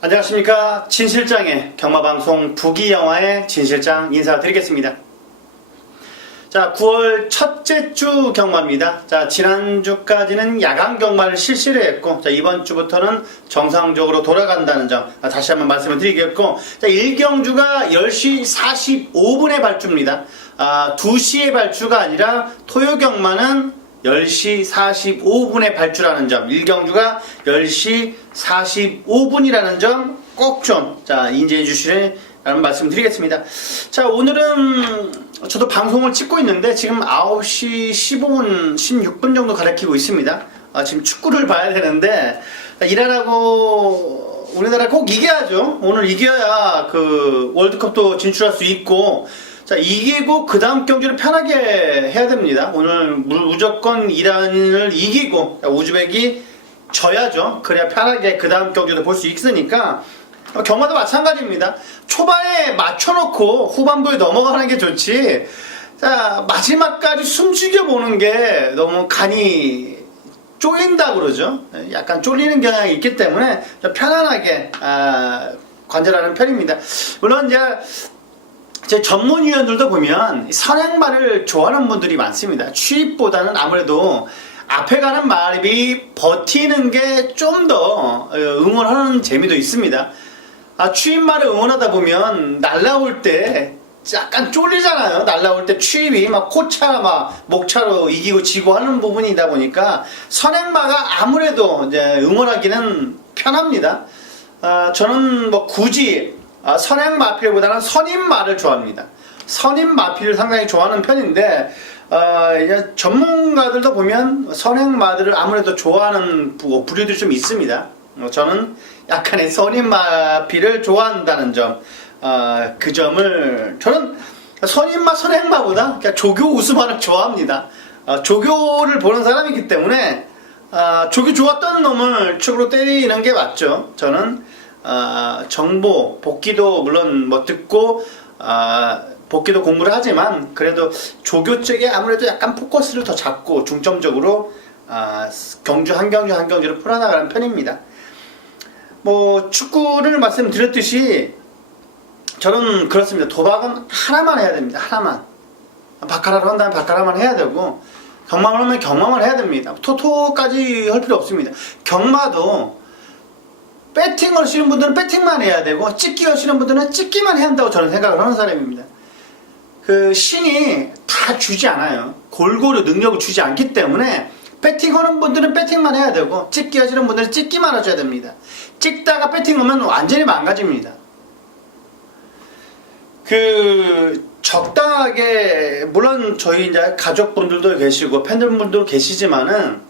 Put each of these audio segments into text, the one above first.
안녕하십니까. 진실장의 경마방송 부기영화의 진실장 인사드리겠습니다. 자, 9월 첫째 주 경마입니다. 자, 지난주까지는 야간 경마를 실시를 했고, 자, 이번 주부터는 정상적으로 돌아간다는 점 다시 한번 말씀을 드리겠고, 자, 1경주가 10시 45분에 발주입니다. 2시에 발주가 아니라 토요 경마는 10시 45분에 발주라는 점, 1경주가 10시 45분이라는 점 꼭 좀 인지해 주시라는 말씀 드리겠습니다. 자, 오늘은 저도 방송을 찍고 있는데 지금 9시 15분, 16분 정도 가리키고 있습니다. 지금 축구를 봐야 되는데 이란하고 우리나라 꼭 이겨야죠. 오늘 이겨야 그 월드컵도 진출할 수 있고, 자, 이기고 그 다음 경기를 편하게 해야 됩니다. 오늘 무조건 이란을 이기고 우즈벡이 져야죠. 그래야 편하게 그 다음 경기도 볼 수 있으니까 경마도 마찬가지입니다. 초반에 맞춰놓고 후반부에 넘어가는 게 좋지, 자, 마지막까지 숨죽여 보는 게 너무 간이 쪼인다 그러죠. 약간 쫄리는 경향이 있기 때문에 편안하게 관절하는 편입니다. 물론 이제 제 전문위원들도 보면 선행마를 좋아하는 분들이 많습니다. 취입보다는 아무래도 앞에 가는 말이 버티는 게 좀 더 응원하는 재미도 있습니다. 취입마를 응원하다 보면 날라올 때 약간 쫄리잖아요. 날라올 때 취입이 막 코차 막 목차로 이기고 지고 하는 부분이다 보니까 선행마가 아무래도 이제 응원하기는 편합니다. 저는 뭐 굳이 선행마필보다는 선임마를 좋아합니다. 선임마필을 상당히 좋아하는 편인데, 이제 전문가들도 보면 선행마들을 아무래도 좋아하는 부류들이 좀 있습니다. 저는 약간의 선임마필을 좋아한다는 점, 그 점을 저는 선임마 선행마보다 그냥 조교 우스마를 좋아합니다. 조교를 보는 사람이기 때문에 조교 좋았던 놈을 축으로 때리는 게 맞죠. 저는 정보, 복기도 물론 뭐 듣고 복기도 공부를 하지만 그래도 조교 쪽에 아무래도 약간 포커스를 더 잡고 중점적으로 경주 한 경주 한 경주를 풀어나가는 편입니다. 뭐 축구를 말씀드렸듯이 저는 그렇습니다. 도박은 하나만 해야 됩니다. 하나만. 바카라를 한다면 바카라만 해야 되고, 경마를 하면 경마만 해야 됩니다. 토토까지 할 필요 없습니다. 경마도 배팅 하시는 분들은 배팅만 해야 되고, 찍기 하시는 분들은 찍기만 해야 한다고 저는 생각을 하는 사람입니다. 그 신이 다 주지 않아요. 골고루 능력을 주지 않기 때문에 배팅하는 분들은 배팅만 해야 되고, 찍기 하시는 분들은 찍기만 하셔야 됩니다. 찍다가 배팅하면 완전히 망가집니다. 적당하게, 물론 저희 이제 가족분들도 계시고 팬들분들도 계시지만은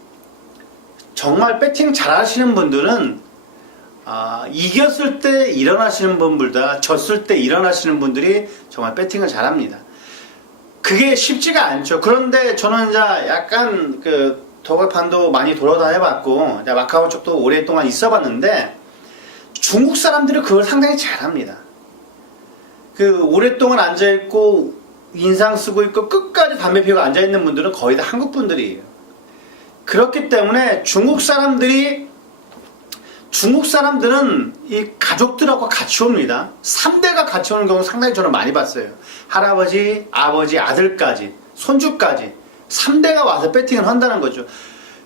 정말 배팅 잘 하시는 분들은 이겼을 때 일어나시는 분보다 졌을 때 일어나시는 분들이 정말 배팅을 잘합니다. 그게 쉽지가 않죠. 그런데 저는 이제 약간 도박판도 많이 돌아다녀봤고 마카오 쪽도 오랫동안 있어봤는데 중국 사람들이 그걸 상당히 잘합니다. 오랫동안 앉아있고 인상 쓰고 있고 끝까지 담배 피우고 앉아있는 분들은 거의 다 한국 분들이에요. 그렇기 때문에 중국 사람들은 이 가족들하고 같이 옵니다. 3대가 같이 오는 경우 상당히 저는 많이 봤어요. 할아버지, 아버지, 아들까지, 손주까지 3대가 와서 배팅을 한다는 거죠.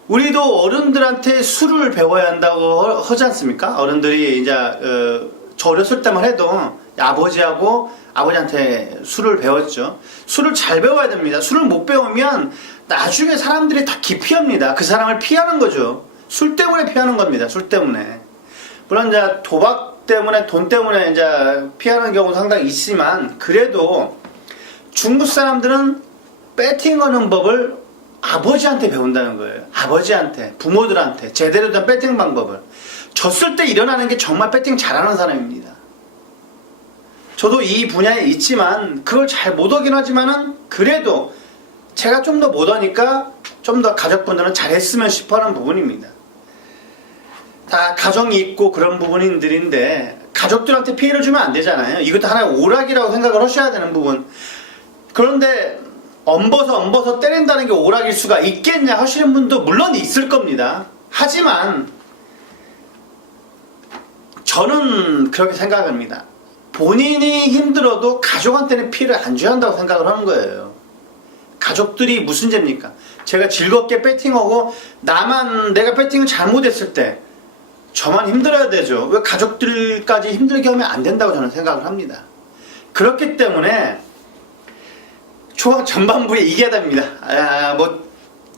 우리도 어른들한테 술을 배워야 한다고 하지 않습니까? 어른들이 이제 저 어렸을 때만 해도 아버지하고 아버지한테 술을 배웠죠. 술을 잘 배워야 됩니다. 술을 못 배우면 나중에 사람들이 다 기피합니다. 그 사람을 피하는 거죠. 술 때문에 피하는 겁니다. 술 때문에. 물론 이제 도박 때문에, 돈 때문에 이제 피하는 경우도 상당히 있지만, 그래도 중국 사람들은 배팅하는 법을 아버지한테 배운다는 거예요. 아버지한테, 부모들한테 제대로 된 배팅 방법을. 졌을 때 일어나는 게 정말 배팅 잘하는 사람입니다. 저도 이 분야에 있지만 그걸 잘 못하긴 하지만은 그래도 제가 좀 더 못하니까 좀 더 가족분들은 잘했으면 싶어하는 부분입니다. 다 가정이 있고 그런 부분들인데 가족들한테 피해를 주면 안 되잖아요. 이것도 하나의 오락이라고 생각을 하셔야 되는 부분. 그런데 엄버서 때린다는 게 오락일 수가 있겠냐 하시는 분도 물론 있을 겁니다. 하지만 저는 그렇게 생각합니다. 본인이 힘들어도 가족한테는 피해를 안 줘야 한다고 생각을 하는 거예요. 가족들이 무슨 죄입니까? 제가 즐겁게 배팅하고 내가 배팅을 잘못했을 때 저만 힘들어야 되죠. 왜 가족들까지 힘들게 하면 안 된다고 저는 생각을 합니다. 그렇기 때문에 초반 전반부에 이겨야 됩니다.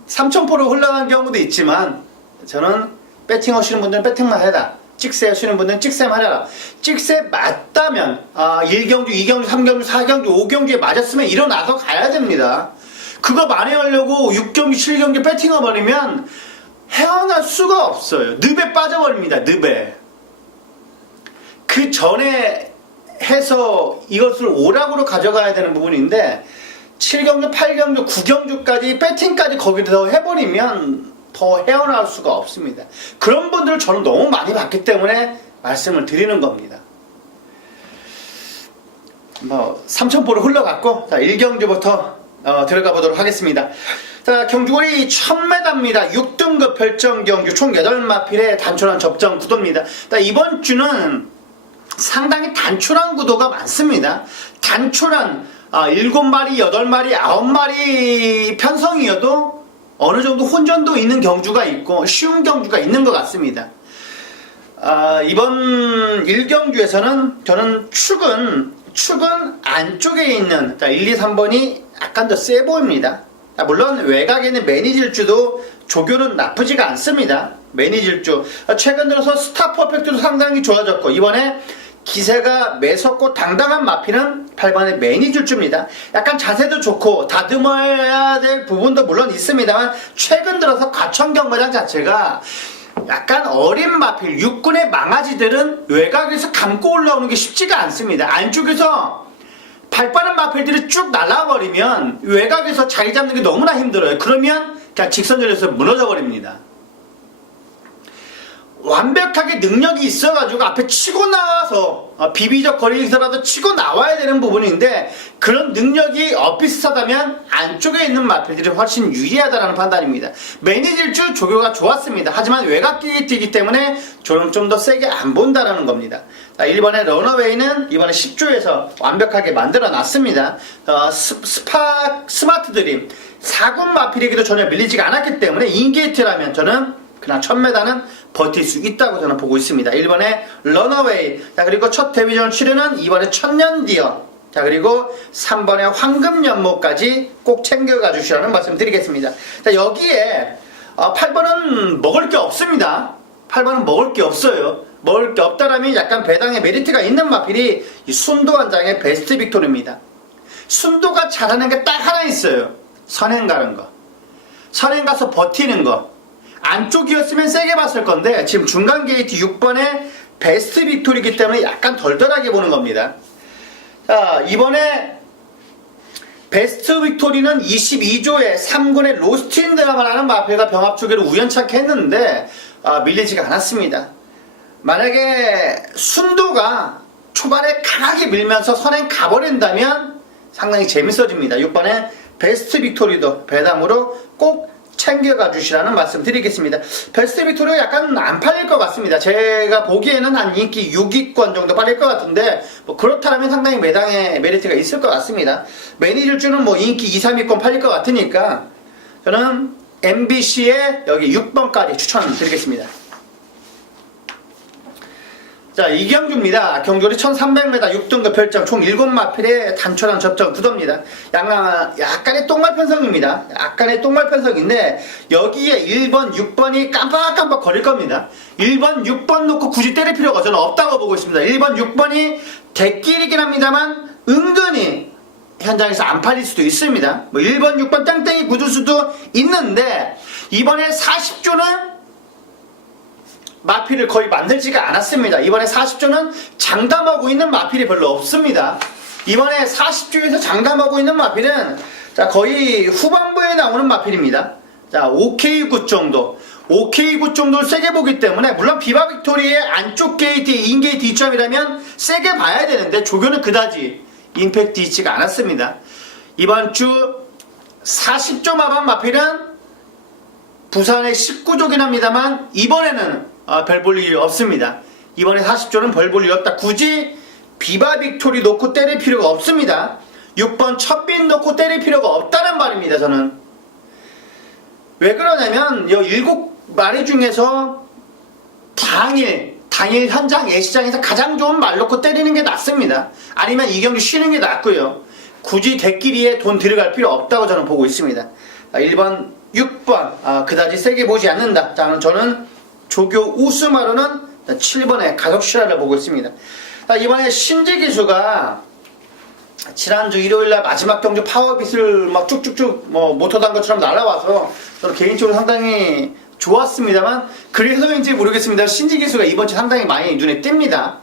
3,000%로 흘러간 경우도 있지만 저는 배팅 하시는 분들은 배팅만 해라. 찍세 하시는 분들은 찍세만 해라. 찍세 맞다면 1경주, 2경주, 3경주, 4경주, 5경주에 맞았으면 일어나서 가야 됩니다. 그거 만회하려고 6경주, 7경주 배팅을 버리면 헤어날 수가 없어요. 늪에 빠져버립니다. 늪에. 그 전에 해서 이것을 오락으로 가져가야 되는 부분인데 7경주, 8경주, 9경주까지 배팅까지 거기서 해버리면 더 헤어나올 수가 없습니다. 그런 분들을 저는 너무 많이 봤기 때문에 말씀을 드리는 겁니다. 3,000%로 흘러갔고, 자, 1경주부터 들어가 보도록 하겠습니다. 자, 경주골이 1000m입니다. 6등급 별정 경주 총 8마필의 단촐한 접전 구도입니다. 자, 이번 주는 상당히 단촐한 구도가 많습니다. 단촐한 7마리, 8마리, 9마리 편성이어도 어느 정도 혼전도 있는 경주가 있고 쉬운 경주가 있는 것 같습니다. 이번 1경주에서는 저는 축은 안쪽에 있는 1, 2, 3번이 약간 더 세 보입니다. 물론 외곽에 있는 매니질주도 조교는 나쁘지가 않습니다. 매니질주 최근 들어서 스타 퍼펙트도 상당히 좋아졌고 이번에 기세가 매섭고 당당한 마피는 8번의 매니질주입니다. 약간 자세도 좋고 다듬어야 될 부분도 물론 있습니다만 최근 들어서 과천 경마장 자체가 약간 어린 마필, 육군의 망아지들은 외곽에서 감고 올라오는 게 쉽지가 않습니다. 안쪽에서 발 빠른 마필들이 쭉 날아버리면 외곽에서 자리 잡는 게 너무나 힘들어요. 그러면 그냥 직선전에서 무너져 버립니다. 완벽하게 능력이 있어가지고 앞에 치고 나와서 비비적 거리에서라도 치고 나와야 되는 부분인데 그런 능력이 비슷하다면 안쪽에 있는 마필들이 훨씬 유리하다는 판단입니다. 매니질주 조교가 좋았습니다. 하지만 외곽끼리 뛰기 때문에 저는 좀 더 세게 안 본다라는 겁니다. 1번의 러너웨이는 이번에 10조에서 완벽하게 만들어 놨습니다. 스마트 드림 4군 마필에게도 전혀 밀리지가 않았기 때문에 인게이트라면 저는 그냥 1000m는 버틸 수 있다고 저는 보고 있습니다. 1번에 러너웨이, 자 그리고 첫 데뷔전을 치르는 2번에 천년디어, 자 그리고 3번에 황금연모까지 꼭 챙겨가 주시라는 말씀 드리겠습니다. 자 여기에 8번은 먹을 게 없습니다. 8번은 먹을 게 없어요. 먹을 게 없다라면 약간 배당의 메리트가 있는 마필이 이 순도한장의 베스트 빅토리입니다. 순도가 잘하는 게 딱 하나 있어요. 선행 가는 거. 선행 가서 버티는 거. 안쪽이었으면 세게 봤을 건데 지금 중간 게이트 6번의 베스트 빅토리이기 때문에 약간 덜덜하게 보는 겁니다. 자 이번에 베스트 빅토리는 22조에 3군의 로스트인 드라마라는 마필과 병합초기를 우연찮게 했는데 밀리지가 않았습니다. 만약에 순도가 초반에 강하게 밀면서 선행 가버린다면 상당히 재밌어집니다. 6번에 베스트 빅토리도 배당으로 꼭 챙겨가 주시라는 말씀 드리겠습니다. 베스트 빅토리가 약간 안 팔릴 것 같습니다. 제가 보기에는 한 인기 6위권 정도 팔릴 것 같은데 그렇다면 상당히 매당의 메리트가 있을 것 같습니다. 매니질주는 인기 2, 3위권 팔릴 것 같으니까 저는 MBC에 여기 6번까지 추천드리겠습니다. 자, 이경주입니다. 경주리 1300m 6등급 별정 총 7마필의 단촐한 접전 구도입니다. 약간의 똥말 편성입니다. 약간의 똥말 편성인데 여기에 1번, 6번이 깜빡깜빡 거릴 겁니다. 1번, 6번 놓고 굳이 때릴 필요가 저는 없다고 보고 있습니다. 1번, 6번이 대끼리긴 합니다만 은근히 현장에서 안 팔릴 수도 있습니다. 1번, 6번 땡땡이 굳을 수도 있는데 이번에 40조는 마필을 거의 만들지가 않았습니다. 이번에 40조는 장담하고 있는 마필이 별로 없습니다. 이번에 40조에서 장담하고 있는 마필은 자 거의 후반부에 나오는 마필입니다. 자 OK9 정도, OK9 정도를 세게 보기 때문에 물론 비바 빅토리의 안쪽 게이트, 인게이트 2점이라면 세게 봐야 되는데 조교는 그다지 임팩트 있지가 않았습니다. 이번 주 40조 마반 마필은 부산의 19조긴 합니다만 이번에는 별 볼 일이 없습니다. 이번에 40조는 벌볼 이었다. 굳이 비바 빅토리 놓고 때릴 필요가 없습니다. 6번 천빈 놓고 때릴 필요가 없다는 말입니다. 저는 왜 그러냐면 이 7마리 중에서 당일 현장 예시장에서 가장 좋은 말 놓고 때리는 게 낫습니다. 아니면 이 경기 쉬는 게 낫고요. 굳이 대끼리에 돈 들어갈 필요 없다고 저는 보고 있습니다. 1번 6번 그다지 세게 보지 않는다. 저는 조교 우스마로는 7번에 가속실화를 보고 있습니다. 이번에 신지기수가 지난주 일요일날 마지막 경주 파워빗을 막 쭉쭉쭉 모터단 것처럼 날아와서 저는 개인적으로 상당히 좋았습니다만, 그래서인지 모르겠습니다. 신지기수가 이번 주 상당히 많이 눈에 띕니다.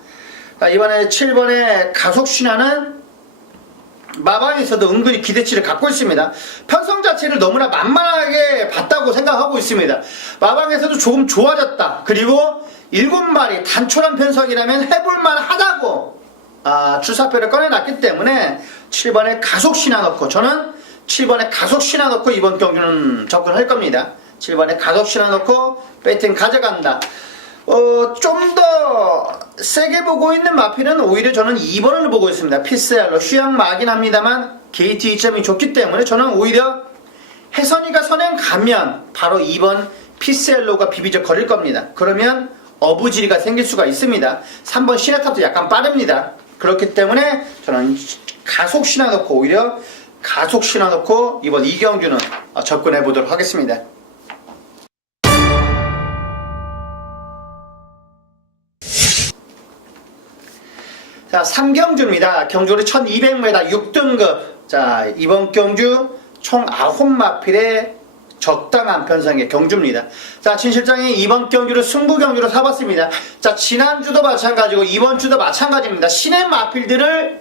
이번에 7번의 가속신화는 마방에서도 은근히 기대치를 갖고 있습니다. 편성 자체를 너무나 만만하게 봤다고 생각하고 있습니다. 마방에서도 조금 좋아졌다. 그리고 7마리 단촐한 편성이라면 해볼만 하다고 출사표를 꺼내놨기 때문에 7번에 가속신화 넣고, 저는 7번에 가속신화 넣고 이번 경주는 접근할 겁니다. 7번에 가속신화 넣고 배팅 가져간다. 좀 더 세게 보고 있는 마필은 오히려 저는 2번을 보고 있습니다. 피스알로 휴양마긴 합니다만 게이트 이점이 좋기 때문에 저는 오히려 혜선이가 선행 가면 바로 2번 피스알로가 비비적 거릴 겁니다. 그러면 어부지리가 생길 수가 있습니다. 3번 시네탑도 약간 빠릅니다. 그렇기 때문에 저는 가속 신화 넣고, 오히려 가속 신화 넣고 이번 이경주는 접근해 보도록 하겠습니다. 자, 3경주입니다. 경주를 1200m 6등급. 자, 이번 경주 총 9마필의 적당한 편성의 경주입니다. 자, 진 실장이 이번 경주를 승부 경주로 삼았습니다. 자, 지난주도 마찬가지고 이번 주도 마찬가지입니다. 신의 마필들을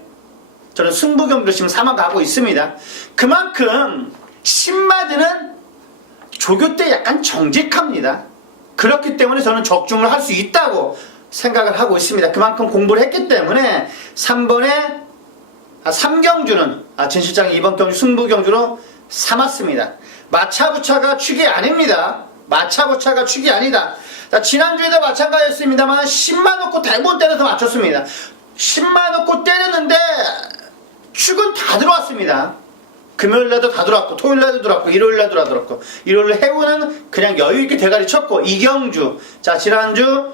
저는 승부 경주로 지금 삼아가고 있습니다. 그만큼 신마드는 조교 때 약간 정직합니다. 그렇기 때문에 저는 적중을 할 수 있다고 생각을 하고 있습니다. 그만큼 공부를 했기 때문에 3번에 3경주는 진 실장이 이번 경주 승부 경주로 삼았습니다. 마차부차가 축이 아닙니다. 마차부차가 축이 아니다. 자, 지난주에도 마찬가지였습니다만 10만 놓고 대본 때려서 맞췄습니다. 10만 놓고 때렸는데 축은 다 들어왔습니다. 금요일날도 다 들어왔고, 토요일날도 들어왔고, 일요일날도 들어왔고, 일요일 해우는 그냥 여유있게 대가리 쳤고, 이경주, 자, 지난주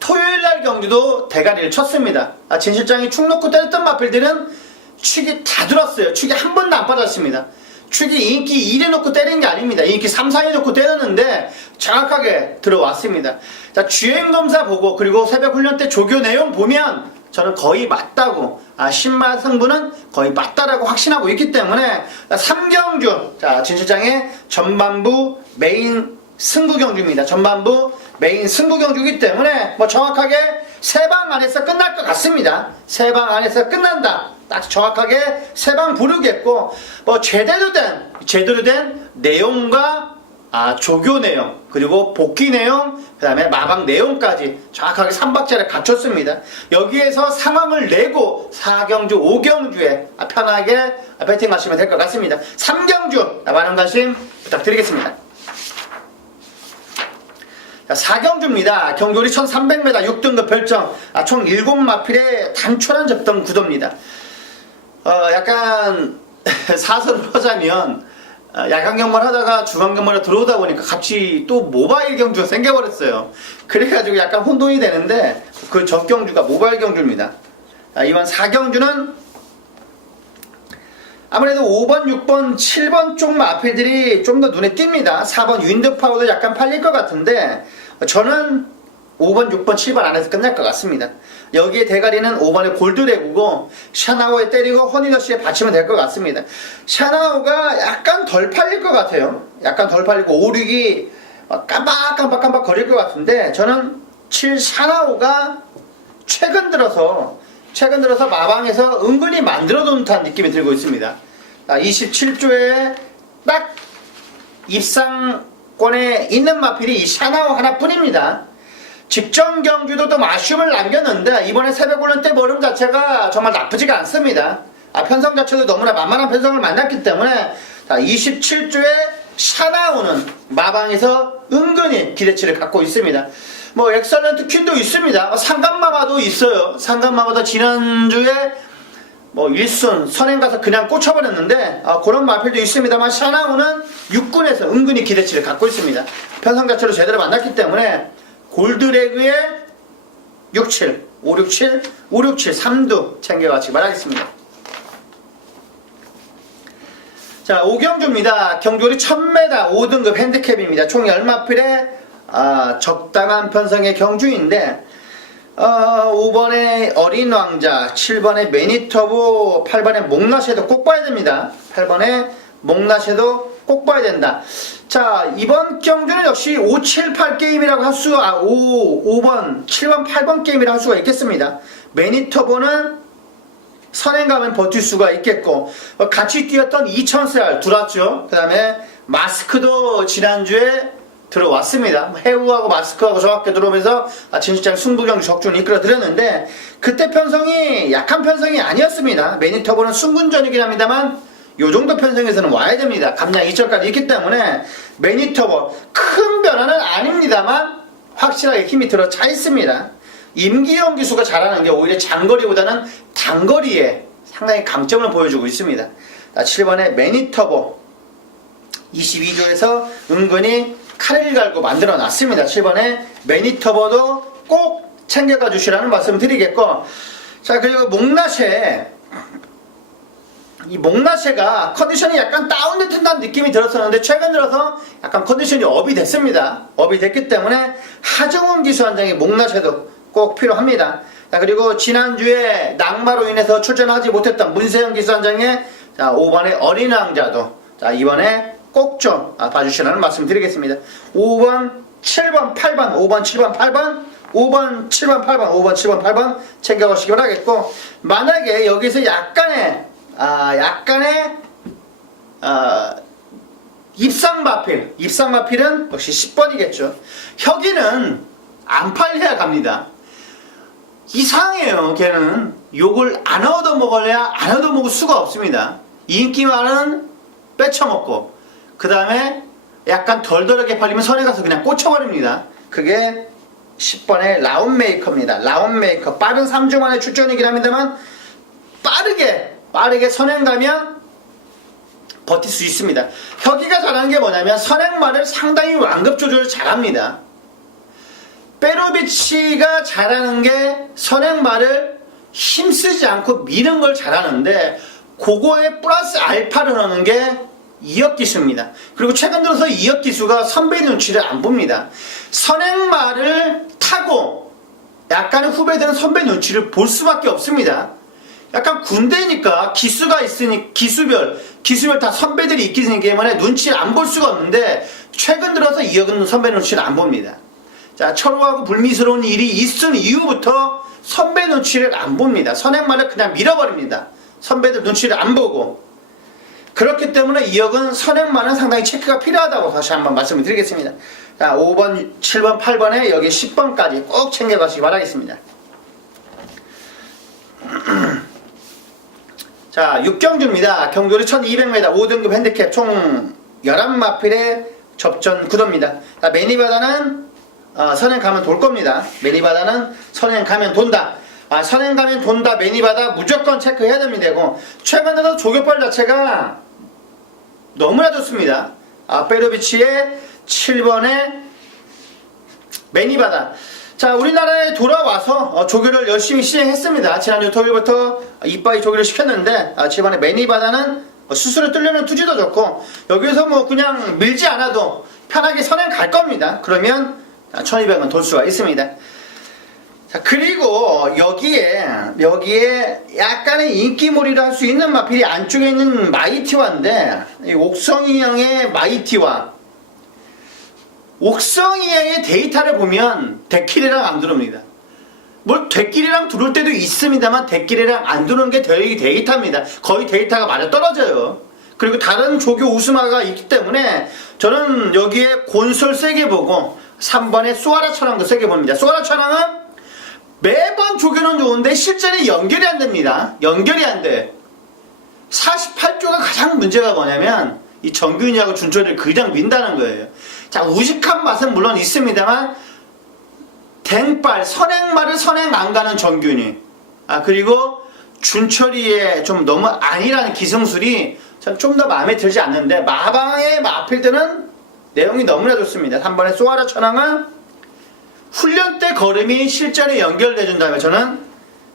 토요일날 경주도 대가리를 쳤습니다. 진 실장이 축 놓고 때렸던 마필들은 축이 다 들었어요. 축이 한 번도 안 빠졌습니다. 축이 인기 1에 놓고 때린 게 아닙니다. 인기 3, 4에 놓고 때렸는데 정확하게 들어왔습니다. 자, 주행검사 보고, 그리고 새벽 훈련 때 조교 내용 보면 저는 거의 맞다고, 신마 승부는 거의 맞다라고 확신하고 있기 때문에 3경주, 자, 진 실장의 전반부 메인 승부 경주입니다. 전반부 메인 승부 경주이기 때문에 정확하게 3방 안에서 끝날 것 같습니다. 3방 안에서 끝난다. 딱 정확하게 3방 부르겠고, 제대로 된 내용과 조교 내용, 그리고 복귀 내용, 그 다음에 마방 내용까지 정확하게 3박자를 갖췄습니다. 여기에서 상황을 내고 4경주, 5경주에 편하게 배팅 하시면 될 것 같습니다. 3경주 많은 관심 부탁드리겠습니다. 자, 4경주입니다. 경주리 1300m 6등급 별정, 총 7마필의 단촐한 접등 구도입니다. 약간 사설을 하자면 야간 경마를 하다가 주간 경마를 들어오다 보니까 같이 또 모바일 경주가 생겨버렸어요. 그래가지고 약간 혼돈이 되는데, 그 전 경주가 모바일 경주입니다. 이번 4경주는 아무래도 5번, 6번, 7번 쪽 마필들이 좀 더 눈에 띕니다. 4번 윈드파워도 약간 팔릴 것 같은데, 저는 5번, 6번, 7번 안에서 끝날 것 같습니다. 여기에 대가리는 5번의 골드레구고, 샤나오에 때리고 허니더시에 받치면 될 것 같습니다. 샤나오가 약간 덜 팔릴 것 같아요. 약간 덜 팔리고 5, 6이 깜빡 거릴 것 같은데, 저는 7 샤나오가 최근 들어서 마방에서 은근히 만들어 놓은 듯한 느낌이 들고 있습니다. 27조에 딱 입상권에 있는 마필이 이 샤나오 하나뿐입니다. 직전 경주도 좀 아쉬움을 남겼는데, 이번에 새벽 훈련 때 모름 자체가 정말 나쁘지가 않습니다. 편성 자체도 너무나 만만한 편성을 만났기 때문에 27조에 샤나오는 마방에서 은근히 기대치를 갖고 있습니다. 뭐 엑설런트 퀸도 있습니다. 상감마마도 있어요. 상감마마도 지난주에 뭐 1순 선행 가서 그냥 꽂혀버렸는데 그런 마필도 있습니다만 샤나우는 6군에서 은근히 기대치를 갖고 있습니다. 편성 자체로 제대로 만났기 때문에 골드레그의 67, 567, 567, 3두 챙겨가시기 바라겠습니다. 자, 오경주입니다. 경주리 1000m 5등급 핸디캡입니다. 총 10마필에 적당한 편성의 경주인데 5번에 어린 왕자, 7번에 매니터브, 8번에 목나쉐도 꼭 봐야 됩니다. 8번에 목나쉐도 꼭 봐야 된다. 자, 이번 경주는 역시 5, 7, 8 게임이라고 할 수가, 5번, 7번, 8번 게임이라고 할 수가 있겠습니다. 매니터브는 선행 가면 버틸 수가 있겠고, 같이 뛰었던 2000살 들어왔죠. 그 다음에 마스크도 지난주에 들어왔습니다. 해우하고 마스크하고 정확하게 들어오면서 진실장 승부경기 적중을 이끌어 드렸는데 그때 편성이 약한 편성이 아니었습니다. 매니터브는 승군전이긴 합니다만 요정도 편성에서는 와야 됩니다. 감량 2천까지 있기 때문에 매니터브 큰 변화는 아닙니다만 확실하게 힘이 들어차 있습니다. 임기영 기수가 잘하는 게 오히려 장거리보다는 단거리에 상당히 강점을 보여주고 있습니다. 7번에 매니터브 22조에서 은근히 칼을 갈고 만들어 놨습니다. 7번에 매니터버도 꼭 챙겨가 주시라는 말씀 드리겠고, 자, 그리고 목나쉐, 이 목나쉐가 컨디션이 약간 다운됐다는 느낌이 들었었는데 최근 들어서 약간 컨디션이 업이 됐습니다. 업이 됐기 때문에 하정훈 기수 한 장의 목나쉐도 꼭 필요합니다. 자, 그리고 지난주에 낙마로 인해서 출전하지 못했던 문세영 기수 한 장의 5번의 어린 왕자도 이번에 꼭 좀 봐주시라는 말씀 드리겠습니다. 5번, 7번, 8번, 5번, 7번, 8번, 5번, 7번, 8번, 5번, 7번, 8번 챙겨가시기 바라겠고, 만약에 여기서 약간의 입상마필은 역시 10번이겠죠. 혁이는 안 팔려야 갑니다. 이상해요. 걔는 욕을 안 얻어먹어야 안 얻어먹을 수가 없습니다. 인기 많은 빼쳐먹고 그 다음에 약간 덜덜하게 팔리면 선에 가서 그냥 꽂혀버립니다. 그게 10번의 라운메이커입니다. 라운메이커 빠른 3주 만에 출전이긴 합니다만 빠르게 선행 가면 버틸 수 있습니다. 혁이가 잘하는 게 뭐냐면 선행말을 상당히 완급 조절을 잘합니다. 페로비치가 잘하는 게 선행말을 힘쓰지 않고 미는 걸 잘하는데 그거에 플러스 알파를 넣는 게 이혁 기수입니다. 그리고 최근 들어서 이혁 기수가 선배 눈치를 안 봅니다. 선행말을 타고 약간의 후배들은 선배 눈치를 볼 수밖에 없습니다. 약간 군대니까 기수가 있으니 기수별 다 선배들이 있기 때문에 눈치를 안 볼 수가 없는데 최근 들어서 이혁은 선배 눈치를 안 봅니다. 자, 철호하고 불미스러운 일이 있은 이후부터 선배 눈치를 안 봅니다. 선행말을 그냥 밀어버립니다. 선배들 눈치를 안 보고. 그렇기 때문에 이혁은 선행만은 상당히 체크가 필요하다고 다시 한번 말씀을 드리겠습니다. 자, 5번, 7번, 8번에 여기 10번까지 꼭 챙겨가시기 바라겠습니다. 자, 6경주입니다. 경주리 1200m 5등급 핸디캡 총 11마필의 접전 구도입니다. 자, 매니바다는 선행 가면 돌 겁니다. 매니바다는 선행 가면 돈다. 선행 가면 돈다. 매니바다 무조건 체크해야 됩니다. 되고 최근 들어 조교벌 자체가 너무나 좋습니다. 페로비치의 7번의 매니바다. 자, 우리나라에 돌아와서 조교를 열심히 시행했습니다. 지난주 토요일부터 이빠이 조교를 시켰는데 7번의 매니바다는 스스로 뚫려면 투지도 좋고 여기서 뭐 그냥 밀지 않아도 편하게 선행 갈 겁니다. 그러면 1200은 돌 수가 있습니다. 자, 그리고 여기에 약간의 인기몰이를 할 수 있는 마필이 안쪽에 있는 마이티와인데 이 옥성이 형의 마이티와 옥성이 형의 데이터를 보면 데킬이랑 안 들어옵니다. 뭘 데킬이랑 들어올 때도 있습니다만 데킬이랑 안 들어오는 게 데이터입니다. 거의 데이터가 맞아 떨어져요. 그리고 다른 조교 우스마가 있기 때문에 저는 여기에 곤솔 세게 보고 3번에 수아라 천왕도 세게 봅니다. 수아라 천왕은 매번 조교는 좋은데 실제는 연결이 안 됩니다. 연결이 안 돼. 48조가 가장 문제가 뭐냐면 이 정균이하고 준철이를 그냥 민다는 거예요. 자, 우직한 맛은 물론 있습니다만 댕빨, 선행말을 선행 안 가는 정균이. 그리고 준철이의 좀 너무 아니라는 기승술이 좀 더 마음에 들지 않는데, 마방에 마필 때는 내용이 너무나 좋습니다. 3번의 쏘아라 천왕은 훈련 때 걸음이 실전에 연결돼준다면 저는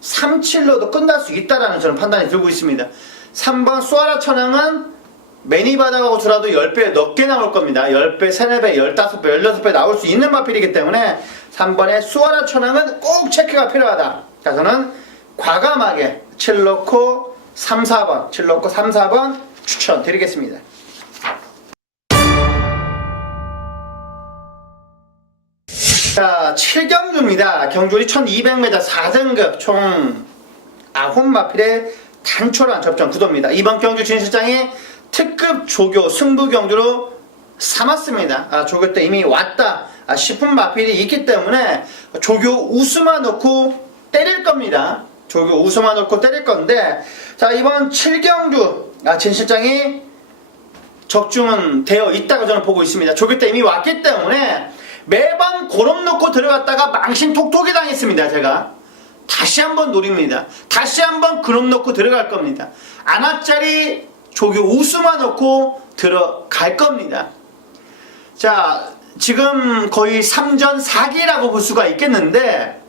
3-7로도 끝날 수 있다라는 저는 판단이 들고 있습니다. 3번 쏘아라 천왕은 매니 바닥하고 들어도 10배 넘게 나올 겁니다. 10배, 3-4배, 15배, 16배 나올 수 있는 마필이기 때문에 3번의 쏘아라 천왕은 꼭 체크가 필요하다. 자, 저는 과감하게 7 넣고 3, 4번, 7 넣고 3, 4번 추천드리겠습니다. 자, 7경주입니다. 경주리 1200m 4등급 총 9마필의 단촐한 접전 구도입니다. 이번 경주 진실장이 특급 조교 승부 경주로 삼았습니다. 조교 때 이미 왔다 싶은 마필이 있기 때문에 조교 우수만 놓고 때릴 겁니다. 조교 우수만 놓고 때릴 건데, 자, 이번 7경주 진실장이 적중은 되어 있다고 저는 보고 있습니다. 조교 때 이미 왔기 때문에 매번 고름 놓고 들어갔다가 망신 톡톡이 당했습니다. 제가 다시 한번 노립니다. 다시 한번 그름 놓고 들어갈 겁니다. 아나짜리 조교 우수만 놓고 들어갈 겁니다. 자, 지금 거의 3전 4기라고 볼 수가 있겠는데,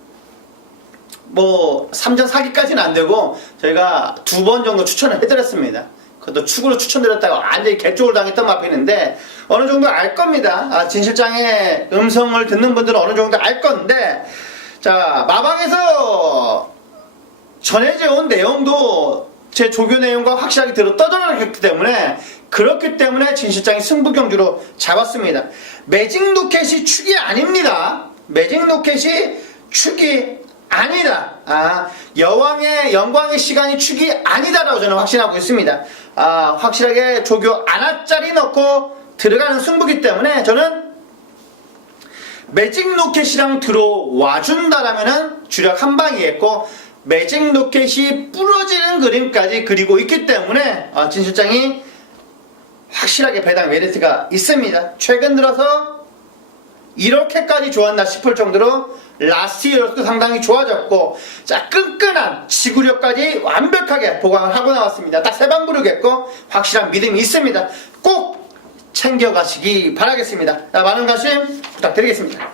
뭐 3전 4기까지는 안 되고 저희가 2번 정도 추천을 해드렸습니다. 그것도 축으로 추천드렸다가 완전히 개쪽을 당했던 마필인데 어느 정도 알 겁니다. 진실장의 음성을 듣는 분들은 어느 정도 알 건데, 자, 마방에서 전해져 온 내용도 제 조교 내용과 확실하게 떠들어갔기 때문에, 그렇기 때문에 진실장이 승부경주로 잡았습니다. 매직 로켓이 축이 아닙니다. 매직 로켓이 축이 아니다. 여왕의 영광의 시간이 축이 아니다라고 저는 확신하고 있습니다. 확실하게 조교 아나짜리 넣고 들어가는 승부기 때문에 저는 매직 로켓이랑 들어와 준다라면은 주력 한 방이겠고, 매직 로켓이 부러지는 그림까지 그리고 있기 때문에 진실장이 확실하게 배당 메리트가 있습니다. 최근 들어서 이렇게까지 좋았나 싶을 정도로 라스트 이어도 상당히 좋아졌고, 자, 끈끈한 지구력까지 완벽하게 보강을 하고 나왔습니다. 딱 3방 부르겠고 확실한 믿음이 있습니다. 꼭 챙겨가시기 바라겠습니다. 자, 많은 관심 부탁드리겠습니다.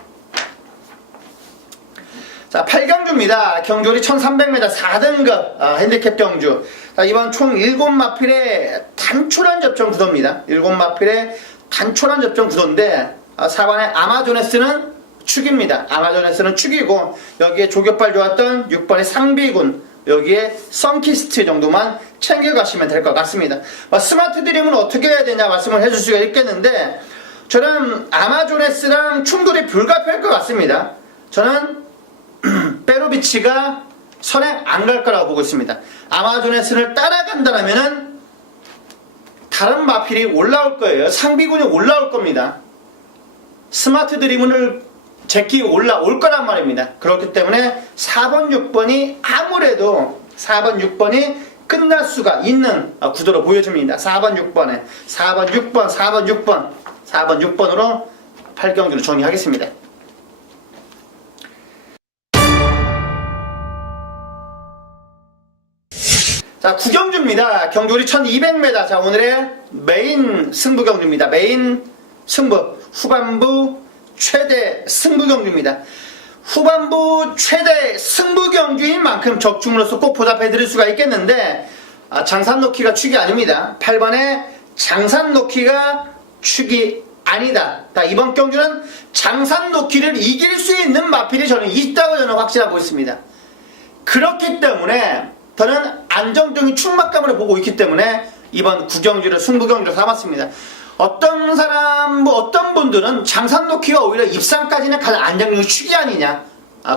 자, 8경주입니다. 경주리 1300m 4등급 핸디캡 경주. 자, 이번 총 7마필의 단촐한 접전 구도입니다. 7마필의 단촐한 접전 구도인데, 4번의 아마조네스는 축입니다. 아마조네스는 축이고, 여기에 조교빨 좋았던 6번의 상비군, 여기에 썬키스트 정도만 챙겨가시면 될 것 같습니다. 스마트 드림은 어떻게 해야 되냐 말씀을 해줄 수가 있겠는데, 저는 아마조네스랑 충돌이 불가피할 것 같습니다. 저는 페로비치가 선행 안 갈 거라고 보고 있습니다. 아마조네스를 따라간다면은 다른 마필이 올라올 거예요. 상비군이 올라올 겁니다. 스마트 드림을 제끼 올라올 거란 말입니다. 그렇기 때문에 4번, 6번이 아무래도 4번, 6번이 끝날 수가 있는 구도로 보여집니다. 4번, 6번에 4번, 6번, 4번, 6번, 4번, 6번으로 8경주를 정리하겠습니다. 자, 9경주입니다. 경주리 1200m. 자, 오늘의 메인 승부 경주입니다. 메인 승부, 후반부 최대 승부 경주입니다. 후반부 최대 승부 경주인 만큼 적중으로서 꼭 보답해 드릴 수가 있겠는데, 장산 놓기가 축이 아닙니다. 8번에 장산 놓기가 축이 아니다. 자, 이번 경주는 장산 놓기를 이길 수 있는 마필이 저는 있다고 저는 확신하고 있습니다. 그렇기 때문에 저는 안정적인 충막감으로 보고 있기 때문에 이번 9경주를 승부경주로 삼았습니다. 어떤 사람, 어떤 분들은 장산 놓기가 오히려 입상까지는 가장 안정적인 축이 아니냐,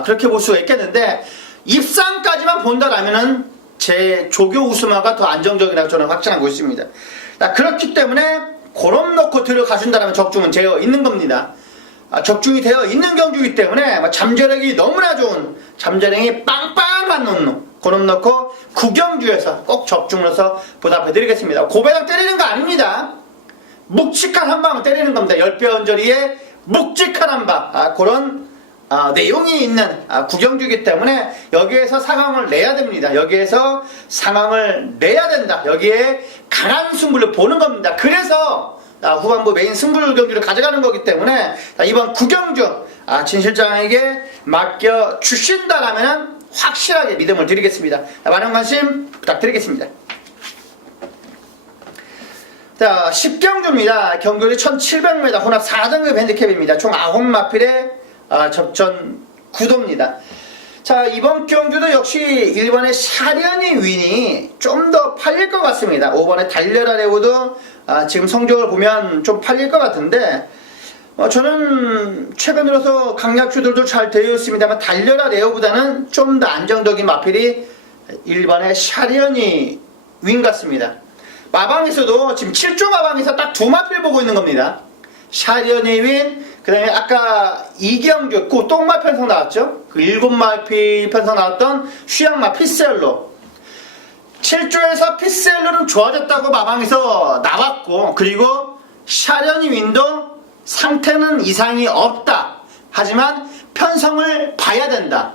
그렇게 볼 수가 있겠는데, 입상까지만 본다라면은 제 조교 우스마가 더 안정적이라고 저는 확신하고 있습니다. 자, 그렇기 때문에 고름 놓고 들어가준다면 적중은 되어 있는 겁니다. 적중이 되어 있는 경주이기 때문에 잠재력이 너무나 좋은, 잠재력이 빵빵한 놈 고름 넣고 9경주에서 꼭 적중으로서 보답해드리겠습니다. 고배당 때리는 거 아닙니다. 묵직한 한 방을 때리는 겁니다. 10배 언저리에 묵직한 한 방, 그런 내용이 있는 구경주이기 때문에 여기에서 상황을 내야 됩니다. 여기에서 상황을 내야 된다. 여기에 강한 승부를 보는 겁니다. 그래서 후반부 메인 승부 경주를 가져가는 거기 때문에 이번 구경주 진 실장에게 맡겨 주신다라면 확실하게 믿음을 드리겠습니다. 많은 관심 부탁드리겠습니다. 자, 10경주입니다. 경距리 1700m 혼합 4등급 핸디캡입니다. 총 9마필의 접전 구도입니다. 자, 이번 경주도 역시 1번의 샤련이 윈이 좀 더 팔릴 것 같습니다. 5번의 달려라 레오도 지금 성적을 보면 좀 팔릴 것 같은데 저는 최근 들어서 강약주들도 잘 되어 있습니다만 달려라 레오보다는 좀 더 안정적인 마필이 1번의 샤련이 윈 같습니다. 마방에서도 지금 7조 마방에서 딱 두 마필 보고 있는 겁니다. 샤련이 윈, 그 다음에 아까 이경주, 그 똥마 편성 나왔죠? 그 7마필 편성 나왔던 슈양마 피셀로. 7조에서 피셀로는 좋아졌다고 마방에서 나왔고, 그리고 샤련이 윈도 상태는 이상이 없다. 하지만 편성을 봐야 된다.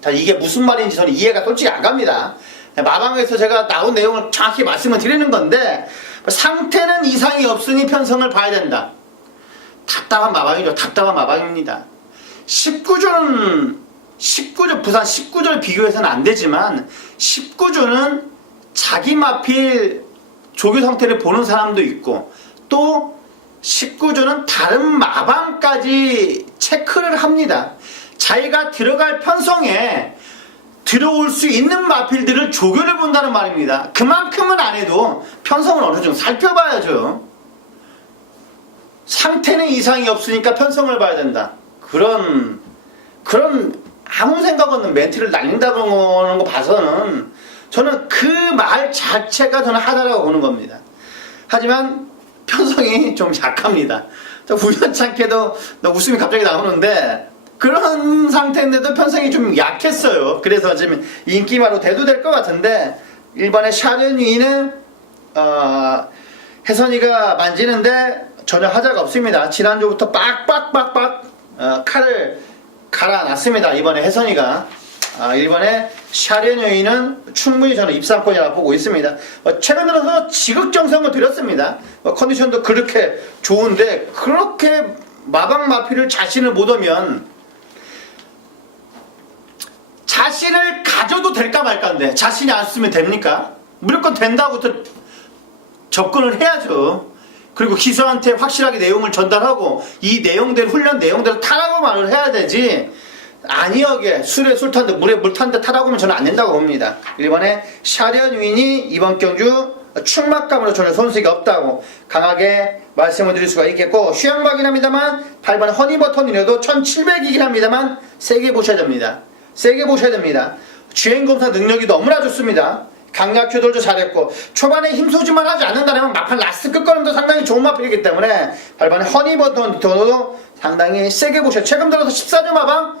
자, 이게 무슨 말인지 저는 이해가 솔직히 안 갑니다. 마방에서 제가 나온 내용을 정확히 말씀을 드리는 건데 상태는 이상이 없으니 편성을 봐야 된다. 답답한 마방이죠. 답답한 마방입니다. 19조는 부산 19조를 비교해서는 안 되지만 19조는 자기 마필 조교 상태를 보는 사람도 있고 또 19조는 다른 마방까지 체크를 합니다. 자기가 들어갈 편성에 들어올 수 있는 마필들을 조교를 본다는 말입니다. 그만큼은 안 해도 편성을 어느 정도 살펴봐야죠. 상태는 이상이 없으니까 편성을 봐야 된다. 그런 아무 생각 없는 멘트를 날린다는 거 봐서는 저는 그 말 자체가 저는 하다라고 보는 겁니다. 하지만 편성이 좀 약합니다. 우연찮게도 웃음이 갑자기 나오는데 그런 상태인데도 편성이 좀 약했어요. 그래서 지금 인기마로 대두될 것 같은데 1번의 샤르니는 혜선이가 만지는데 전혀 하자가 없습니다. 지난주부터 빡빡빡빡 칼을 갈아놨습니다. 이번에 혜선이가 1번의 샤르니는 충분히 저는 입상권이라고 보고 있습니다. 최근 들어서 지극정성을 들였습니다. 컨디션도 그렇게 좋은데 그렇게 마방 마피를 자신을 못 오면 자신을 가져도 될까 말까인데 자신이 안 쓰면 됩니까? 무조건 된다고부터 접근을 해야죠. 그리고 기수한테 확실하게 내용을 전달하고 이 내용대로 훈련 내용대로 타라고 말을 해야 되지 아니하게 술에 술 탄 듯 물에 물 탄 듯 타라고 하면 저는 안 된다고 봅니다. 1번에 샤련윈이 이번 경주 충막감으로 전혀 손색이 없다고 강하게 말씀을 드릴 수가 있겠고 휴양박이긴 합니다만 8번 허니버턴이라도 1700이긴 합니다만 세게 보셔야 됩니다. 세게 보셔야 됩니다. 주행검사 능력이 너무나 좋습니다. 강약효돌도 잘했고 초반에 힘소지만 하지 않는다면 막판 라스트 끝걸음도 상당히 좋은 마필이기 때문에 8번의 허니버턴도 상당히 세게 보셔야 최근 들어서 14점 마방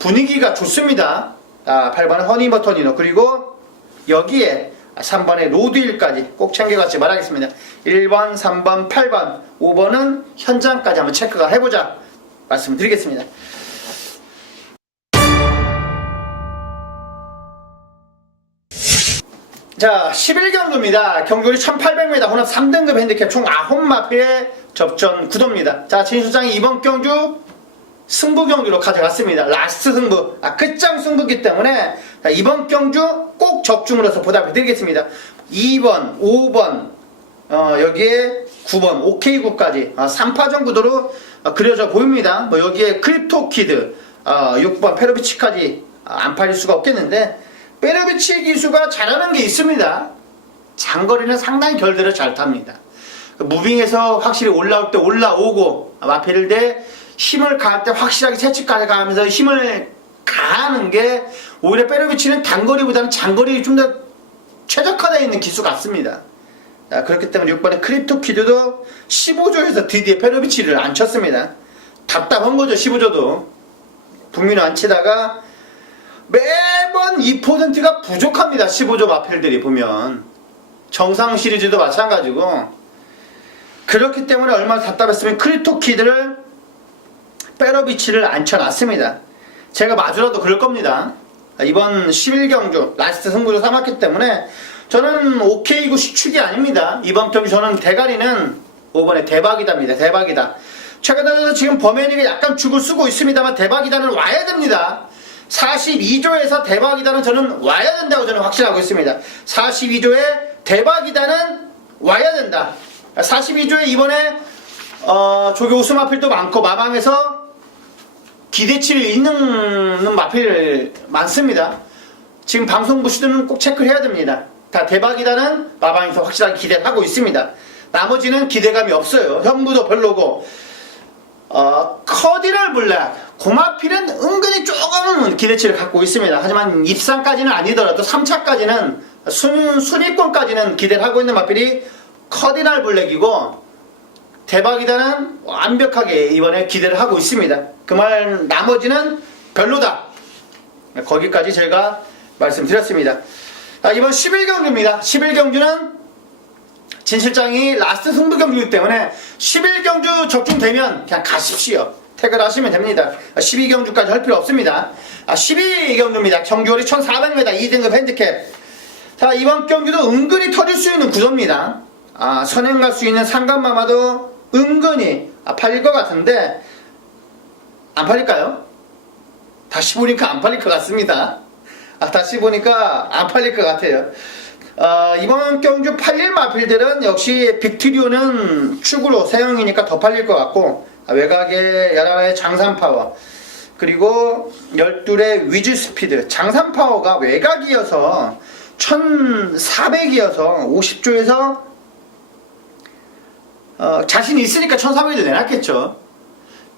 분위기가 좋습니다. 8번의 허니버턴이노 그리고 여기에 3번의 로드힐까지 꼭 챙겨가지 말하겠습니다. 1번, 3번, 8번, 5번은 현장까지 한번 체크가 해보자 말씀드리겠습니다. 자, 11경주입니다. 경距리 1800m 혼합 3등급 핸디캡 총 9마필의 접전 구도입니다. 자, 진수장이 이번 경주 승부 경주로 가져갔습니다. 라스트 승부, 끝장 승부이기 때문에 자, 이번 경주 꼭 적중을 해서 보답을 드리겠습니다. 2번, 5번, 여기에 9번, OK9까지 3파전 구도로 그려져 보입니다. 여기에 크립토키드, 6번 페로비치까지 안 팔릴 수가 없겠는데 페로비치 기수가 잘하는 게 있습니다. 장거리는 상당히 결대로 잘 탑니다. 무빙에서 확실히 올라올 때 올라오고 마필을 때 힘을 가할 때 확실하게 채찍까지 가면서 힘을 가하는 게 오히려 페로비치는 단거리보다는 장거리 좀 더 최적화되어 있는 기수 같습니다. 그렇기 때문에 6번의 크립토키드도 15조에서 드디어 페로비치를 안 쳤습니다. 답답한 거죠. 15조도 북민호 안 치다가 매번 2%가 부족합니다. 15조 마필들이 보면 정상 시리즈도 마찬가지고 그렇기 때문에 얼마나 답답했으면 크립토키드를 페로비치를 앉혀놨습니다. 제가 마주라도 그럴 겁니다. 이번 11경주 라스트 승부를 삼았기 때문에 저는 OK구 시축이 아닙니다. 이번 경기 저는 대가리는 5번에 대박이다입니다. 대박이다. 최근 들어서 지금 범현이가 약간 죽을 쓰고 있습니다만 대박이다는 와야 됩니다. 42조에서 대박이다는 저는 와야 된다고 저는 확신하고 있습니다. 42조에 대박이다는 와야 된다. 42조에 이번에 조기 오스마필도 많고 마방에서 기대치를 잇는 마필 많습니다. 지금 방송 보시더는 꼭 체크를 해야 됩니다. 다 대박이다는 마방에서 확실하게 기대를 하고 있습니다. 나머지는 기대감이 없어요. 현무도 별로고 커디널 블랙 고마필은 은근히 조금은 기대치를 갖고 있습니다. 하지만 입상까지는 아니더라도 3차까지는 순위권까지는 기대를 하고 있는 마필이 커디널 블랙이고 대박이다는 완벽하게 이번에 기대를 하고 있습니다. 그 말 나머지는 별로다. 거기까지 제가 말씀드렸습니다. 이번 11경주입니다. 11경주는 진 실장이 라스트 승부 경주이기 때문에 11경주 적중되면 그냥 가십시오. 퇴근하시면 됩니다. 12경주까지 할 필요 없습니다. 12경주입니다. 경주거리 1400m 2등급 핸디캡. 자, 이번 경주도 은근히 터질 수 있는 구도입니다. 선행 갈 수 있는 상간마마도 은근히 팔릴 것 같은데 안 팔릴까요? 다시 보니까 안 팔릴 것 같습니다. 다시 보니까 안 팔릴 것 같아요. 이번 경주 팔릴 마필들은 역시 빅트리오는 축으로 세형이니까 더 팔릴 것 같고 외곽에 11의 장산파워 그리고 12의 위즈스피드 장산파워가 외곽이어서 1400이어서 50조에서 자신이 있으니까 1400도 내놨겠죠.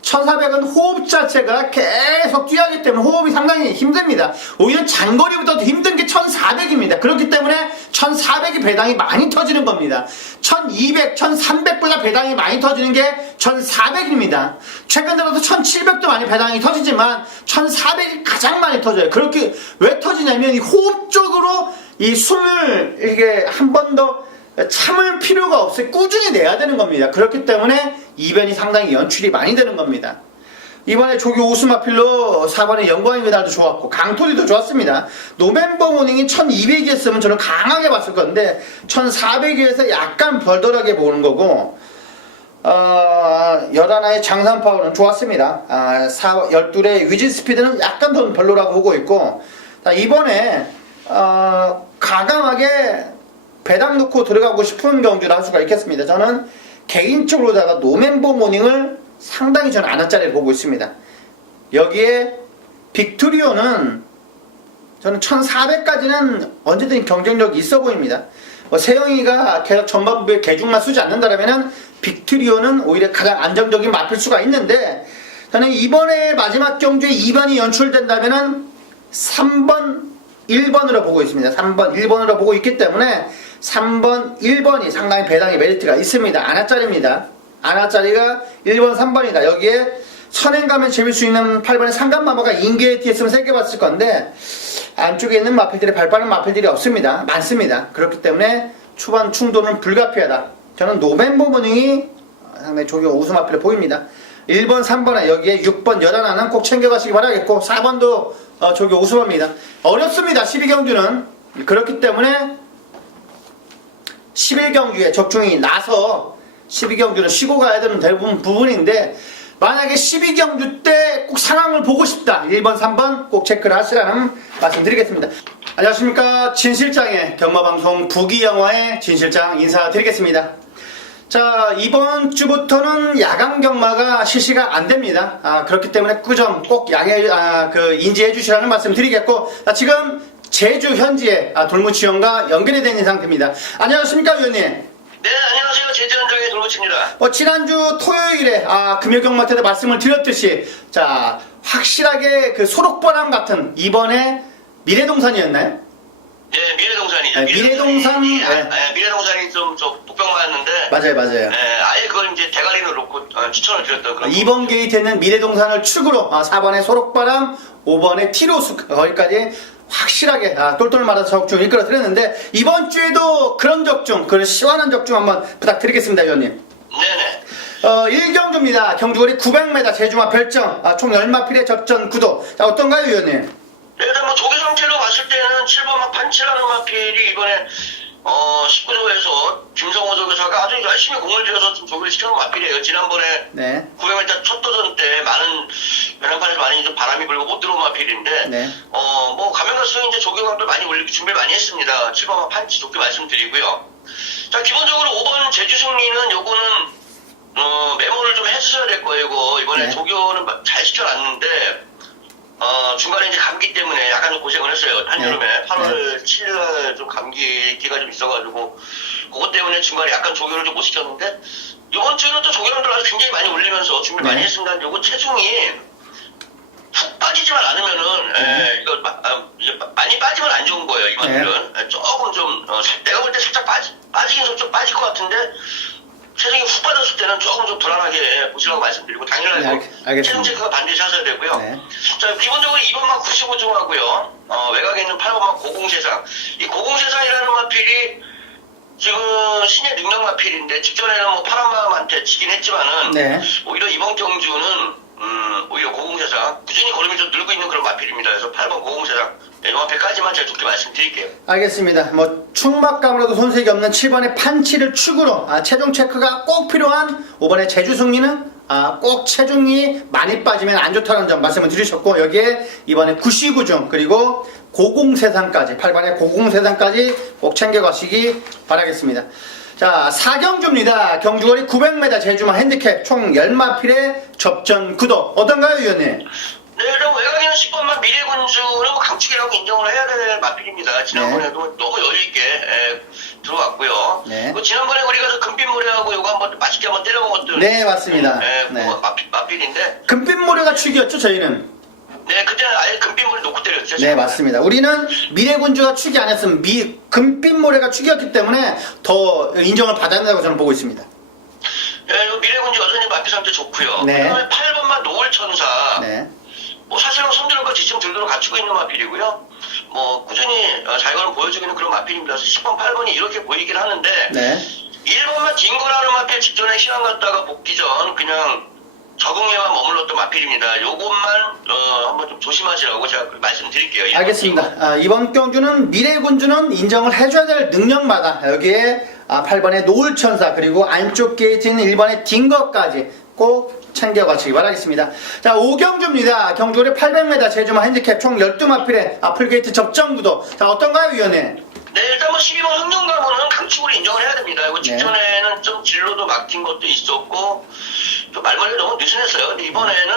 1400은 호흡 자체가 계속 뛰어가기 때문에 호흡이 상당히 힘듭니다. 오히려 장거리보다도 힘든 게 1400입니다. 그렇기 때문에 1400이 배당이 많이 터지는 겁니다. 1200, 1300보다 배당이 많이 터지는 게 1400입니다. 최근 들어서 1700도 많이 배당이 터지지만 1400이 가장 많이 터져요. 그렇게 왜 터지냐면 이 호흡적으로 이 숨을 이게 한 번 더 참을 필요가 없어요. 꾸준히 내야 되는 겁니다. 그렇기 때문에 이변이 상당히 연출이 많이 되는 겁니다. 이번에 조기 오스마필로 4번에 영광의 그날도 좋았고 강토리도 좋았습니다. 노멤버 모닝이 1200이었으면 저는 강하게 봤을 건데 1400에서 약간 벌덜하게 보는 거고 11의 장산파워는 좋았습니다. 12의 위즈스피드는 약간 더 별로라고 보고 있고 이번에 가감하게 배당 넣고 들어가고 싶은 경주를 할 수가 있겠습니다. 저는 개인적으로다가 노멤버 모닝을 상당히 저는 안아짜리를 보고 있습니다. 여기에 빅토리오는 저는 1400까지는 언제든 경쟁력이 있어 보입니다. 세영이가 계속 전반부에 개중만 쓰지 않는다면 빅토리오는 오히려 가장 안정적인 마필 수가 있는데 저는 이번에 마지막 경주에 2번이 연출된다면 3번 1번으로 보고 있습니다. 3번 1번으로 보고 있기 때문에 3번 1번이 상당히 배당의 메리트가 있습니다. 안아짜리입니다. 안아짜리가 1번 3번이다. 여기에 선행 가면 재밀 수 있는 8번의 상간마마가 인게이트 했으면 3개 봤을 건데 안쪽에 있는 마필들이 발빠른 마필들이 없습니다. 많습니다. 그렇기 때문에 초반 충돌은 불가피하다. 저는 노멤버 모닝이 상당히 조기 우수 마필을 보입니다. 1번 3번에 여기에 6번 11는 꼭 챙겨가시기 바라겠고 4번도 조기 우수입니다. 어렵습니다. 12경주는 그렇기 때문에 11경주에 적중이 나서 12경주는 쉬고 가야 되는 대부분 부분인데 만약에 12경주 때 꼭 상황을 보고 싶다 1번 3번 꼭 체크를 하시라는 말씀 드리겠습니다. 안녕하십니까 진실장의 경마방송 부기영화의 진실장 인사드리겠습니다. 자, 이번 주부터는 야간 경마가 실시가 안 됩니다. 그렇기 때문에 그 점 꼭 인지해 주시라는 말씀 드리겠고 지금 제주 현지에 돌무치원과 연결이 된 상태입니다. 안녕하십니까 위원님? 네, 안녕하세요. 제주 현장의 돌무치입니다. 지난주 토요일에 금요경마 때도 말씀을 드렸듯이 자 확실하게 그 소록바람 같은 이번에 미래동산이었나요? 네, 미래동산이죠. 미래동산이 좀 독병 맞았는데. 맞아요. 네, 아예 그걸 이제 대가리로 놓고 추천을 드렸던 그런. 이번 게이트는 미래동산을 축으로 4번에 소록바람, 5번에 티로스 거기까지 확실하게 똘똘 말아서 적중 이끌어 드렸는데 이번 주에도 그런 적중, 그런 시원한 적중 한번 부탁드리겠습니다, 위원님. 네네. 1경주입니다. 경주거리 900m 제주마 별정 총 10마필의 접전 구도. 자, 어떤가요, 위원님? 네, 일단 뭐 조개 상태로 봤을 때는 7번 판치라는 마필이 이번에 19조에서 김성호 조교사가 아주 열심히 공을 들여서 좀 조교를 시켜놓은 마필이에요. 지난번에 네. 900m 첫 도전 때 많은 변형판에서 많이 좀 바람이 불고 못 들어온 마필인데 네. 뭐 가면 갈수록 이제 조교감도 많이 올리고 준비를 많이 했습니다. 7번 판치 좋게 말씀드리고요. 자, 기본적으로 5번 제주승리는 요거는 메모를 좀 해주셔야 될 거예요. 이번에 네. 조교는 잘 시켜놨는데 중간에 이제 감기 때문에 약간 좀 고생을 했어요. 한여름에 네. 8월 7일 좀 감기가 좀 있어가지고 그것 때문에 중간에 약간 조교를 좀 못 시켰는데 이번 주에는 또 조교를 들어가서 굉장히 많이 올리면서 준비 를 네. 많이 했습니다. 요거 체중이 푹 빠지지만 않으면은 네. 이거 이제 많이 빠지면 안 좋은 거예요. 이 마필은 조금 좀 내가 볼 때 살짝 빠지긴 좀 빠질 것 같은데 체중이 훅 빠졌을 때는 조금 좀 불안하게 보시라고 말씀드리고 당연하게 네, 알겠습니다. 체중 체크가 반드시 하셔야 되고요. 네. 자, 기본적으로 2번만 95종하고요. 외곽에 있는 8번만 고공세상. 이 고공세상이라는 마필이 지금 신의 능력 마필인데 직전에는 뭐 파란마음한테 지긴 했지만은 네. 오히려 이번 경주는 오히려 고공세상 꾸준히 걸음이 좀 늘고 있는 그런 마필입니다. 그래서 8번 고공세상 이 마필까지만 제가 좋게 말씀드릴게요. 알겠습니다. 뭐 충막감으로도 손색이 없는 7번의 판치를 축으로 체중 체크가 꼭 필요한 5번의 제주승리는 꼭 체중이 많이 빠지면 안 좋다는 점 말씀을 드리셨고 여기에 이번에 99중 그리고 고공세상까지 8번의 고공세상까지 꼭 챙겨가시기 바라겠습니다. 자, 4경주입니다. 경주거리 900m 제주마 핸디캡 총 10마필의 접전 구도. 어떤가요, 위원님? 네, 그럼 외곽에는 10번만 미래군주는 뭐 강축이라고 인정을 해야 될 마필입니다. 지난번에도 너무 여유있게 들어왔고요. 네. 지난번에 우리가 저 금빛모래하고 요거 한번 맛있게 한번 때려 먹었던 네, 맞습니다. 네. 마필인데 금빛모래가 축이었죠, 저희는? 네, 그때는 아예 금빛모래 놓고 때렸죠. 네, 맞습니다. 우리는 미래군주가 축이 안 했으면 금빛모래가 축이었기 때문에 더 인정을 받아야 된다고 저는 보고 있습니다. 네, 이거 미래군주 여전히 마필 상태 좋고요. 네. 그다음에 8번만 노을천사. 네. 뭐 사실은 손들과 지침 들도록 갖추고 있는 마필이고요. 뭐 꾸준히 자유를 보여주고 있는 그런 마필입니다. 그래서 10번, 8번이 이렇게 보이긴 하는데 네. 1번만 딩고라는 마필 직전에 시간 갔다가 복귀 전 그냥 적응에만 머물렀던 마필입니다. 요것만 한번 좀 조심하시라고 제가 말씀드릴게요. 1번 알겠습니다. 이번 경주는 미래군주는 인정을 해줘야 될 능력마다 여기에 8번의 노을천사 그리고 안쪽 게이트 있는 1번의 딩거까지 꼭 챙겨가시기 바라겠습니다. 자, 5경주입니다. 경주거리 800m 제주마 핸디캡 총 12마필의 풀게이트 접전구도. 자, 어떤가요, 위원님? 네, 일단 뭐 12번 흥룡가문은 강축으로 인정을 해야 됩니다. 이거 직전에는 좀 진로도 막힌 것도 있었고 좀 말머리가 너무 느슨했어요. 근데 이번에는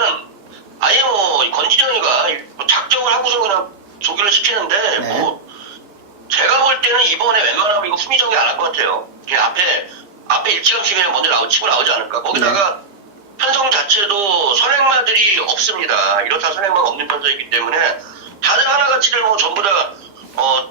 아예 뭐 권진영이가 작정을 하고서 그냥 조교를 시키는데 네. 뭐 제가 볼 때는 이번에 웬만하면 이거 후미정리 안 할 것 같아요. 그냥 앞에 일찌감치 그냥 먼저 치고 나오지 않을까. 거기다가 편성 자체도 선행마들이 없습니다. 이렇다 선행마가 없는 편성이기 때문에 다들 하나같이를 뭐 전부 다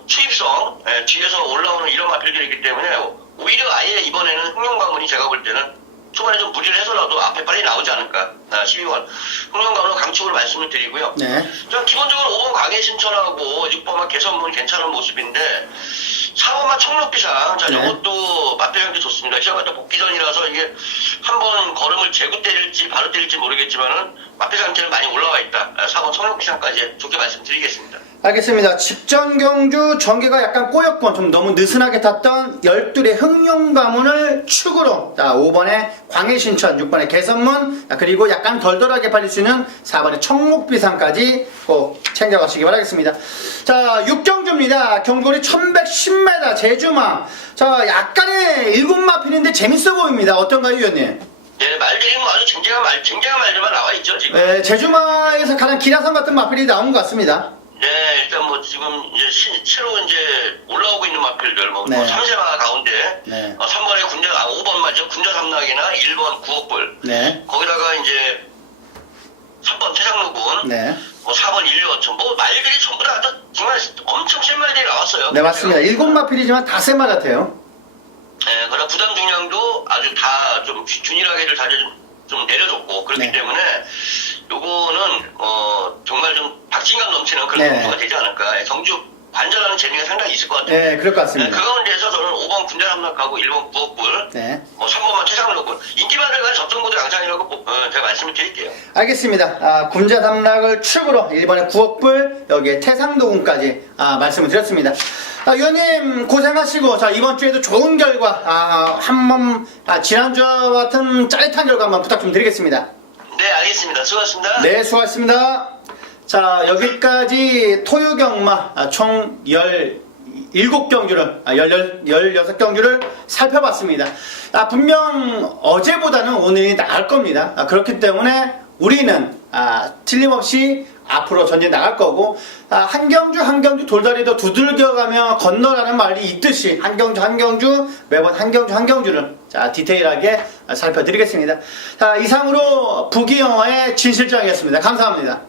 추입성 뒤에서 올라오는 이런 마필들이기 때문에 오히려 아예 이번에는 흥룡가문이 제가 볼 때는 초반에 좀 무리를 해서라도 앞에 빨리 나오지 않을까. 12번 흥룡가문은 강축을 말씀을 드리고요. 네. 전 기본적으로 5번 광해신천하고 6번만 개선문 괜찮은 모습인데 4번만 청록비상 자 네. 이것도 마필형도 좋습니다. 시작할 때 복귀 전이라서 이게 한번 걸음을 제구 때릴지 바로 때릴지 모르겠지만은 마필 상태는 많이 올라와 있다. 4번 청록비상까지 좋게 말씀드리겠습니다. 알겠습니다. 직전 경주 전개가 약간 꼬였고 좀 너무 느슨하게 탔던 12의 흥룡가문을 축으로 5번의 광해신천, 6번의 개선문 그리고 약간 덜덜하게 팔릴 수 있는 4번의 청목비상까지 꼭 챙겨가시기 바라겠습니다. 자, 6경주입니다. 경주거리 1110m 제주마. 자, 약간의 7마필인데 재밌어 보입니다. 어떤가요, 위원님? 네, 말들이 뭐 아주 쟁쟁한 말들만 나와 있죠, 지금. 네, 제주마에서 가장 기라성 같은 마필이 나온 것 같습니다. 네, 일단 뭐 지금 이제 새로 이제 올라오고 있는 마필들, 뭐, 네. 3세마 가운데, 네. 3번에 5번 맞죠? 군자 삼락이나 1번 구억불. 네. 거기다가 이제 3번 태장로군, 네. 4번 인류어촌, 뭐 말들이 전부 다 정말 엄청 센 말들이 나왔어요. 네, 맞습니다. 7마필이지만 다 센 말 같아요. 네, 그러나 부담 중량도 아주 다 좀 균일하게를 다 좀 내려줬고 그렇기 네. 때문에 요거는 정말 좀 박진감 넘치는 그런 네. 경주가 되지 않을까. 경주 관전하는 재미가 상당히 있을 것 같아요. 네, 그럴 것 네, 같습니다. 그 가운데서 저는 5번 군자삼락 생각하고 1번 부업불, 네. 뭐 3번만 최상록불, 인기받을 만한 접전구도 양산이라고 제가 말씀을 드릴게요. 알겠습니다. 군자 담락을 축으로 1번에 구억불, 여기에 태상도군까지 말씀을 드렸습니다. 위원님 고생하시고, 자, 이번 주에도 좋은 결과, 한번, 지난주와 같은 짜릿한 결과 한번 부탁 좀 드리겠습니다. 네, 알겠습니다. 수고하셨습니다. 네, 수고하셨습니다. 자, 여기까지 토요경마 총 17경주를, 16경주를 살펴봤습니다. 분명 어제보다는 오늘이 나을 겁니다. 그렇기 때문에 우리는 틀림없이 앞으로 전진 나갈 거고, 한 경주 돌다리도 두들겨가며 건너라는 말이 있듯이 한 경주 매번 한 경주를 자, 디테일하게 살펴드리겠습니다. 자, 이상으로 부기영화의 진실장이었습니다. 감사합니다.